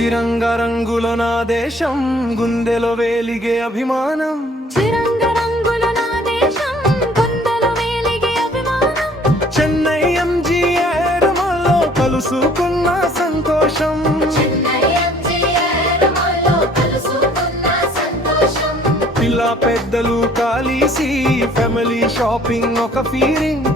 తిరంగా రంగుల నా దేశం, గుండెలో వేలిగే అభిమానం. తిరంగ రంగుల నా దేశం, గుండెలో వేలిగే అభిమానం. చెన్నై ఎంజీఆర్ మాలో కలుసుకున్న సంతోషం. పిల్ల పెద్దలు కలిసి ఫ్యామిలీ షాపింగ్ ఒక ఫీలింగ్.